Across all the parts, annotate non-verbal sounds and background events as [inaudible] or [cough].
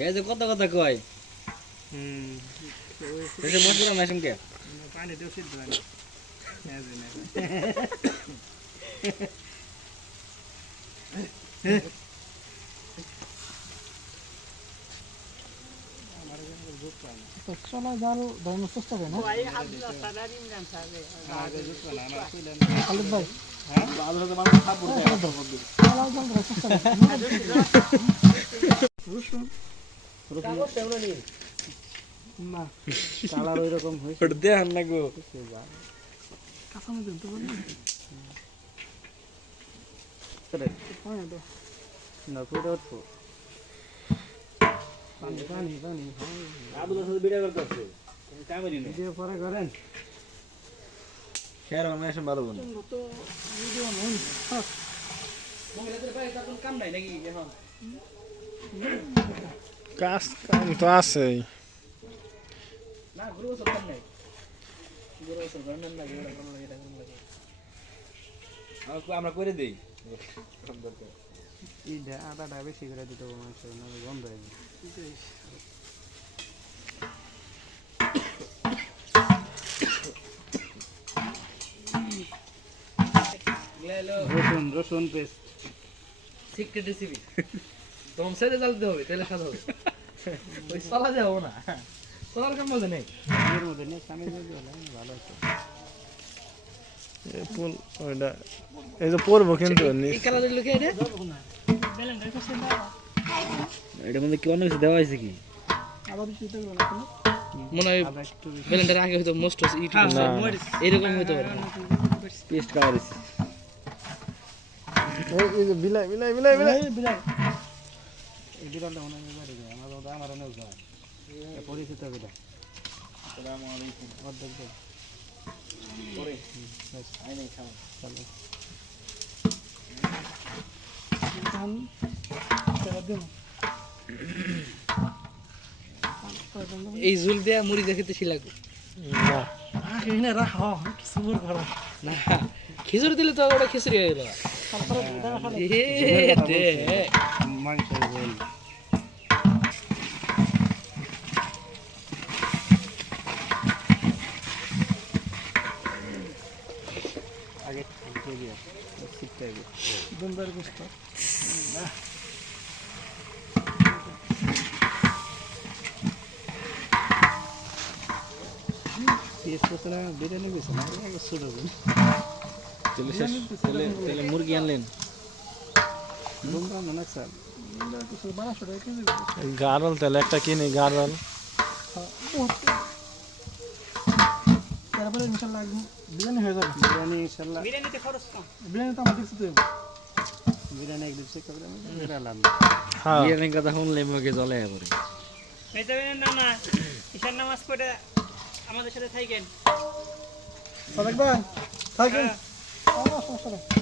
এই যে কত কথা কয়? হুম। মশলা কে পানি দিও সিদ্ধ হয় চলা জাল ধরানোর চেষ্টা খালিদ ভাই। চলা জাল ধরার চেষ্টা করে না। কালার ওই রকম হয়েছে দেখান না গো। কাঁচা মধ্যে তো না পুরো। তো পানি পানি পানি। আবুল সাথে ভিডিও করতে আসছে কামেরই নেই। ভিডিও পরে করেন। খেয়ার মেশিন ভালো ভিডিও নেই। কাম নাই নাকি এখন? কাজ কাম তো আছেই আমরা- করে দেই আদাটা বেশি করে দিতে হবে মানুষের গন্ধ হয়ে যাবে রসুন রসুন পেস্ট সিক্রেট রেসিপি দম সাইডে জ্বালতে হবে তাহলে স্বাদ হবে। [laughs] ওই চলা যাব না। চলার কাম মজা নেই। এর মধ্যে নিয়ে স্বামী ভালো হতো। পুল ওইটা এই যে পড়ব কিন্তু নি- এই কালারের লোকে এটা এটার মধ্যে কি অনেক কিছু দেওয়া হয়েছে কি? মনে হয় ব্যালেন্ডার আগে হয়তো মোস্ট এরকম হইতে পারে। পেস্ট বিলাই। বিলাই এই বিড়ালটা মনে হয় বাড়ি যায় আমার ওটা আমার অনেক যায় এ পরিচিত বিড়াল অর্ধেক দেয় চলো। ধান তেরা দিন এই ঝুল দিয়ে মুড়ি দিয়ে খেতে শিলাগ। না। রাখ সুবর করা। না খিচুড়ি দিলে তো ওটা খিচুড়ি হয়ে গেল। মাংসের ঝোল আগে শিখতে হবে পেঁয়াজ করতে না মুরগি আনলেন। মনে চাল গারল তাহলে একটা কিনি গারল। তারপরে ইনশাল্লাহ বিরিয়ানি হয়ে যাবে। বিরিয়ানি ইনশাল্লাহ। বিরিয়ানি তো আমার দেখছি তো বিরিয়ানি একদিন শিখতে পারে বিরিয়ানি হ্যাঁ। বিরিয়ানির কথা শুনলে মুখে জলে পড়ে না না ঈশান নামাজ পড়ে আমাদের সাথে থাকেন। সাদেক থাকেন। সমস্যা নেই।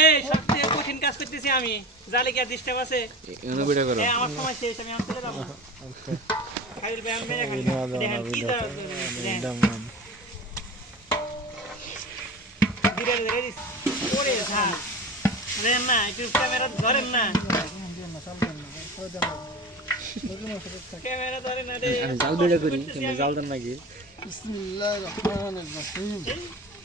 এই সবচেয়ে কঠিন কাজ করতেছি আমি। জালে কি আর ডিস্টার্ব আছে। এনে ভিডিও করো। এই আমার সময় শেষ আমি আর চলে যাব। খাইল ভাই মেরে খাই না দেখেন কি ভিডিও দাও দেখেন দাও বিরিয়ানি ধরে দিস ওরে ঝাল দেখেন না একটু ক্যামেরা ধরেন না। ক্যামেরা ধরেন না রে জাল ভিডিও করি কিন্তু জাল দেন নাকি? বিসমিল্লাহির রহমানির রহিম।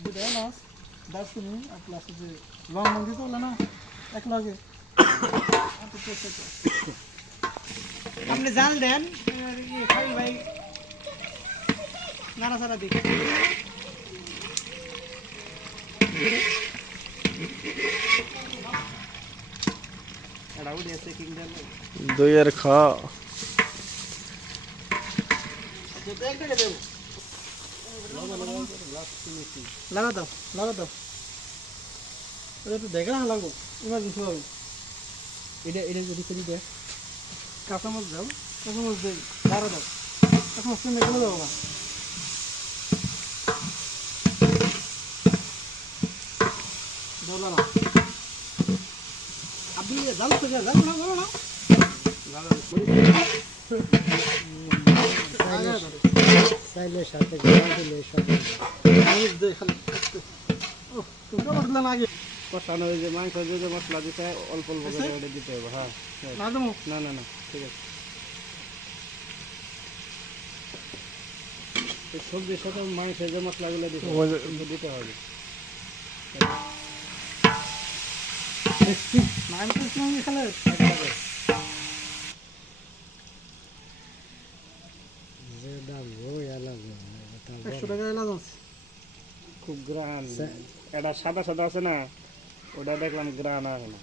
এলাচ দারচিনি আর প্লাস যে লং দিতে পারলে না এক লাগে আপনি জাল দেন। আর খাইল ভাই নাড়াচাড়া দিক এটা উঠে আছে কিংডাল দইয়ের খ লাগা দাও লাগা দাও এটা তো দেখে না লাগবো ইমার্জেন্সি হবে এটা এটা যদি করি দেখ কাঁচামচ দাও কাঁচামচ দেই দাঁড়া দাও কাঁচামচ কিনে গেলে দেবো না দাও না আপনি জাল তো জাল না জাল না চাইলে সাথে ঘোরা দিলে সব কষানো ওই যে মাংস যে মশলা দিতে অল্প অল্প করে ওটা দিতে হবে হ্যাঁ না দেবো? না না না ঠিক আছে। সবজির সাথে মাংসের যে মশলাগুলো দিতে দিতে হবে। আমি তো তুমি এখানে যে দাম ওই আলাদা একশো টাকা এলাচ আছে। খুব গ্রান। এটা সাদা সাদা আছে না ওটা দেখলাম গ্রান আছে না।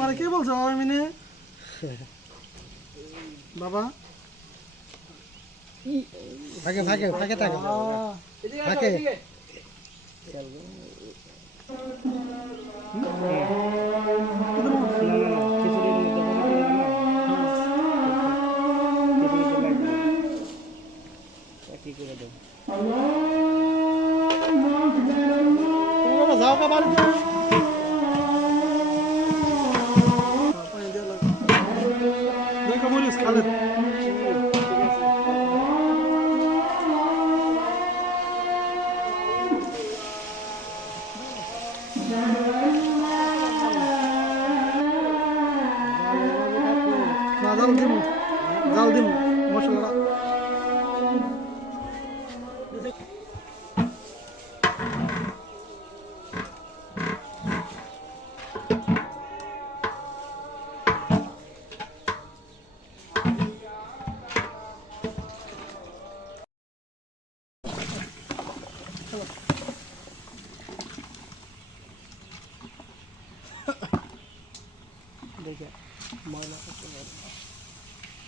মানে কে বলছো বাবা মিনে? বাবা? থাকে থাকে থাকে থাকে। থাকে। আসো, না জাল দিম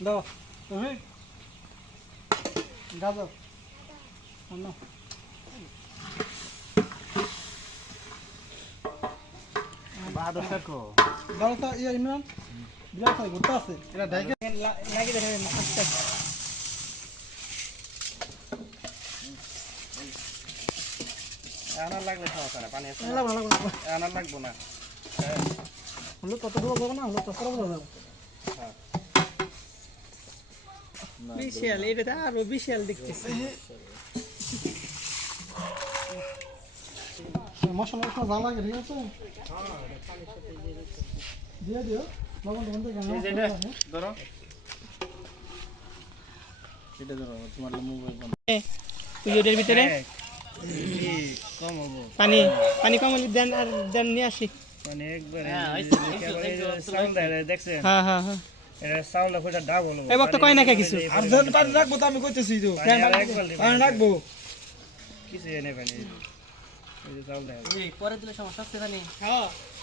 দাও। তুমি? গাজর অন্য। দাওটা ইয়া ইমরান। বিরাট হয় ঘুরতে আছে এটা দেখে লাগিয়ে দেখেন আস্তে আনার লাগলে খাওয়া ছাড়া পানি আছে লাগবে না লাগবে না। আনার লাগবো না। হলো কত দূর যাবে না? হলো তো সরব বিশাল এটা তো আরও বিশাল দেখতেছি। মশলা মশলা যা লাগে ঠিক আছে দিয়ে দিও লবণ এটা, ধরো। এটা ধরো, তোমার মোবাইল বন্ধ। তুই ভিতরে? হ্যাঁ, কম হব। পানি পানি কম হলে দেন আর দেন নিয়ে আসি। মানে একবারে একেবারে এই যে sound দেয়, দেখছেন? হ্যাঁ হ্যাঁ হ্যাঁ। এই বক্ত কয় না কিছু? আর দেন পানি রাখব তো আমি কইতেছি তো পানি আর এক বালতি পানি রাখব। কিছু এনে পানি। চাউল দেয় পরে দিলে সমস্যা আছে পানি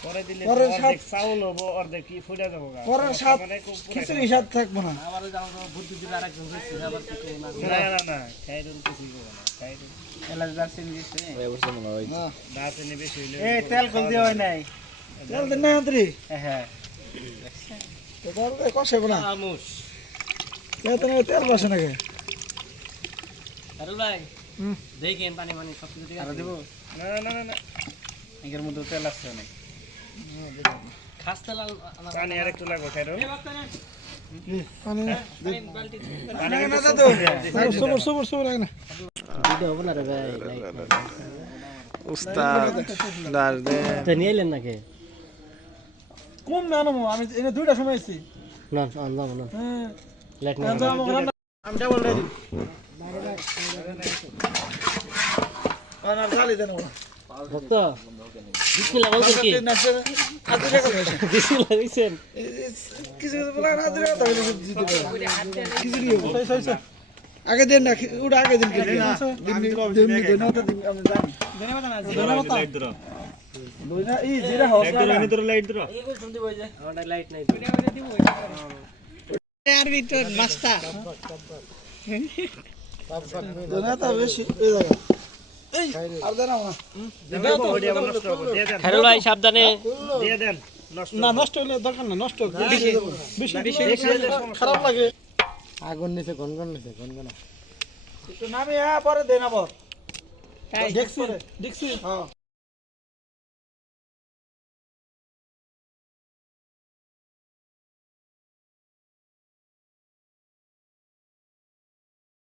পরে দিলে পরে তো অর্ধেক চাউল হব অর্ধেক কি ফুটে যাব পরে সাত মানে খিচুড়ি স্বাদ থাকব না। আবার ওই আমার বুদ্ধি দিলে আরেকজন হচ্ছে আবার কিছু না। না না না খাইরুল কিছু করব না খাইরুল এলাচ দারচিনি দিচ্ছে দাঁতনে বেশি হইলে এই তেল কম দিয়ে হয় নাই। তেল দেন না আন্তরি হ্যাঁ তো তেল দে কষে বলা আমুস তেল বসে নাকি ভাই দেখেন পানি পানি সব কিছু ঠিক আছে দেবো। না না না না না এর মধ্যে তেল আসছে অনেক খাস তেল পানি আর একটু লাগবে না না উস্তাদ নিয়ে এলেন নাকি কম না আমি এনে দুইটা সময় এসেছি না আনলাম না হ্যাঁ লেট আমি ডাবল রেডি আর জালি দেন ওরা। ভক্ত বিসমিল্লাহ বলতে কি? আদু টাকা পয়সা বিসমিল্লাহ কইছেন কিছু কিছু বলা না আদু টাকা দিতে পারে। কিছু নিয়ে সই সই সই আগে দেন না ওটা আগে দিন। সাবধানে দিয়ে দেন। নষ্ট না নষ্ট হলে দরকার না নষ্ট হোক। বেশি বেশি খারাপ লাগে। আগুন নিচে গনগন নিচে গনগন। একটু নামিয়ে পরে দেন আবার। দেখছি দেখছি। হ্যাঁ।